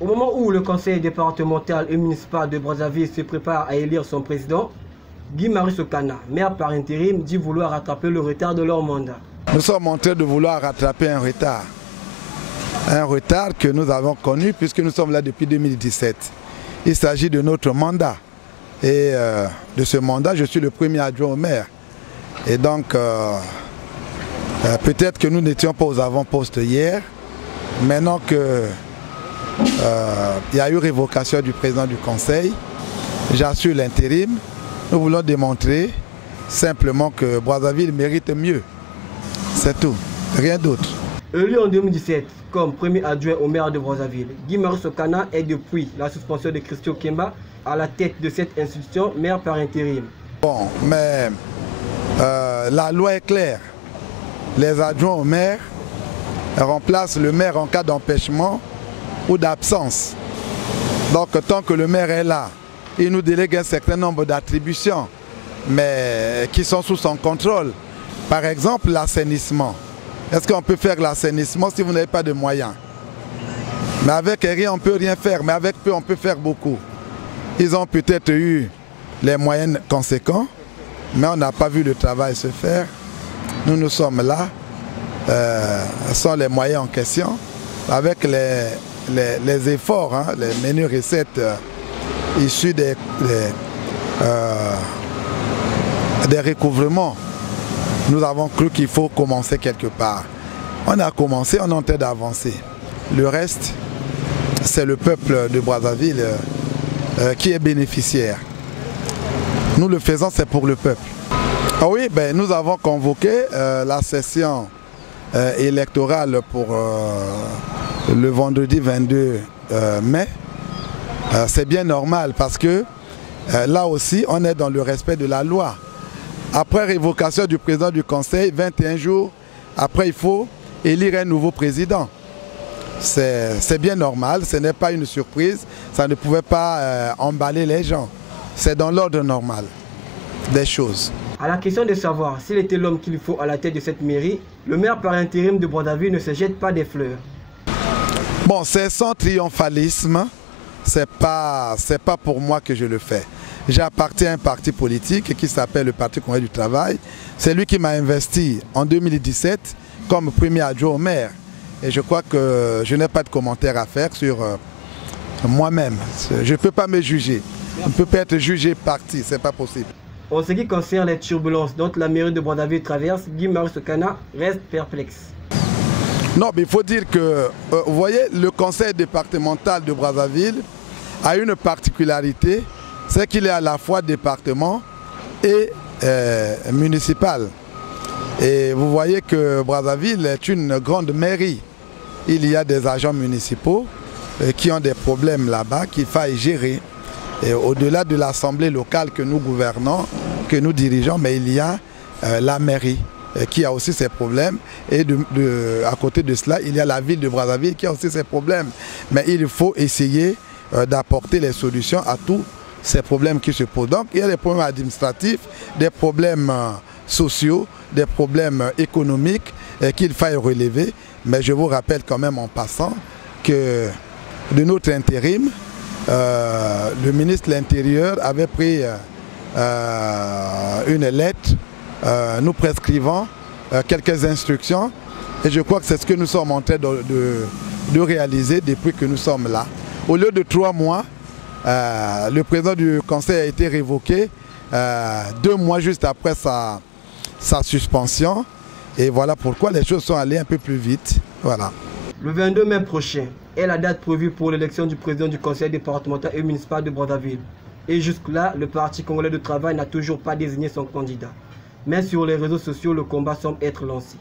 Au moment où le conseil départemental et municipal de Brazzaville se prépare à élire son président, Guy-Marie Sokana, maire par intérim, dit vouloir rattraper le retard de leur mandat. Nous sommes en train de vouloir rattraper un retard que nous avons connu puisque nous sommes là depuis 2017. Il s'agit de notre mandat. Et de ce mandat, je suis le premier adjoint au maire. Et donc, peut-être que nous n'étions pas aux avant-postes hier. Maintenant que il y a eu révocation du président du conseil, j'assure l'intérim. Nous voulons démontrer simplement que Brazzaville mérite mieux. C'est tout, rien d'autre. Élu en 2017 comme premier adjoint au maire de Brazzaville, Guy-Marie Sokana est depuis la suspension de Christian Kemba à la tête de cette institution, maire par intérim. Bon, mais la loi est claire. Les adjoints au maire remplacent le maire en cas d'empêchement ou d'absence. Donc tant que le maire est là, il nous délègue un certain nombre d'attributions, mais qui sont sous son contrôle. Par exemple, l'assainissement. Est-ce qu'on peut faire l'assainissement si vous n'avez pas de moyens? Mais avec rien, on ne peut rien faire, mais avec peu, on peut faire beaucoup. Ils ont peut-être eu les moyens conséquents, mais on n'a pas vu le travail se faire. Nous sommes là, sans les moyens en question, avec les efforts, hein, les menus recettes issus des recouvrements. Nous avons cru qu'il faut commencer quelque part. On a commencé, on est en train d'avancer. Le reste, c'est le peuple de Brazzaville qui est bénéficiaire. Nous le faisons, c'est pour le peuple. Ah oui, ben, nous avons convoqué la session électorale pour le vendredi 22 mai. C'est bien normal parce que là aussi, on est dans le respect de la loi. Après révocation du président du conseil, 21 jours, après il faut élire un nouveau président. C'est bien normal, ce n'est pas une surprise, ça ne pouvait pas emballer les gens. C'est dans l'ordre normal des choses. À la question de savoir s'il était l'homme qu'il faut à la tête de cette mairie, le maire par intérim de Brazzaville ne se jette pas des fleurs. Bon, c'est sans triomphalisme, c'est pas pour moi que je le fais. J'appartiens à un parti politique qui s'appelle le Parti Congolais du Travail. C'est lui qui m'a investi en 2017 comme premier adjoint au maire. Et je crois que je n'ai pas de commentaire à faire sur moi-même. Je ne peux pas me juger. On ne peut pas être jugé parti, ce n'est pas possible. En ce qui concerne les turbulences dont la mairie de Brazzaville traverse, Guy-Marie Sokana reste perplexe. Non, mais il faut dire que, vous voyez, le conseil départemental de Brazzaville a une particularité, c'est qu'il est à la fois département et municipal. Et vous voyez que Brazzaville est une grande mairie. Il y a des agents municipaux qui ont des problèmes là-bas qu'il faille gérer. Et au-delà de l'assemblée locale que nous gouvernons, que nous dirigeons, mais il y a la mairie qui a aussi ses problèmes. Et à côté de cela, il y a la ville de Brazzaville qui a aussi ses problèmes. Mais il faut essayer d'apporter les solutions à tous ces problèmes qui se posent. Donc il y a des problèmes administratifs, des problèmes sociaux, des problèmes économiques qu'il faille relever. Mais je vous rappelle quand même en passant que de notre intérim, le ministre de l'Intérieur avait pris une lettre nous prescrivant quelques instructions et je crois que c'est ce que nous sommes en train de réaliser depuis que nous sommes là. Au lieu de 3 mois, le président du conseil a été révoqué 2 mois juste après sa suspension et voilà pourquoi les choses sont allées un peu plus vite. Voilà. Le 22 mai prochain est la date prévue pour l'élection du président du conseil départemental et municipal de Brazzaville. Et jusque-là, le Parti congolais du travail n'a toujours pas désigné son candidat. Mais sur les réseaux sociaux, le combat semble être lancé.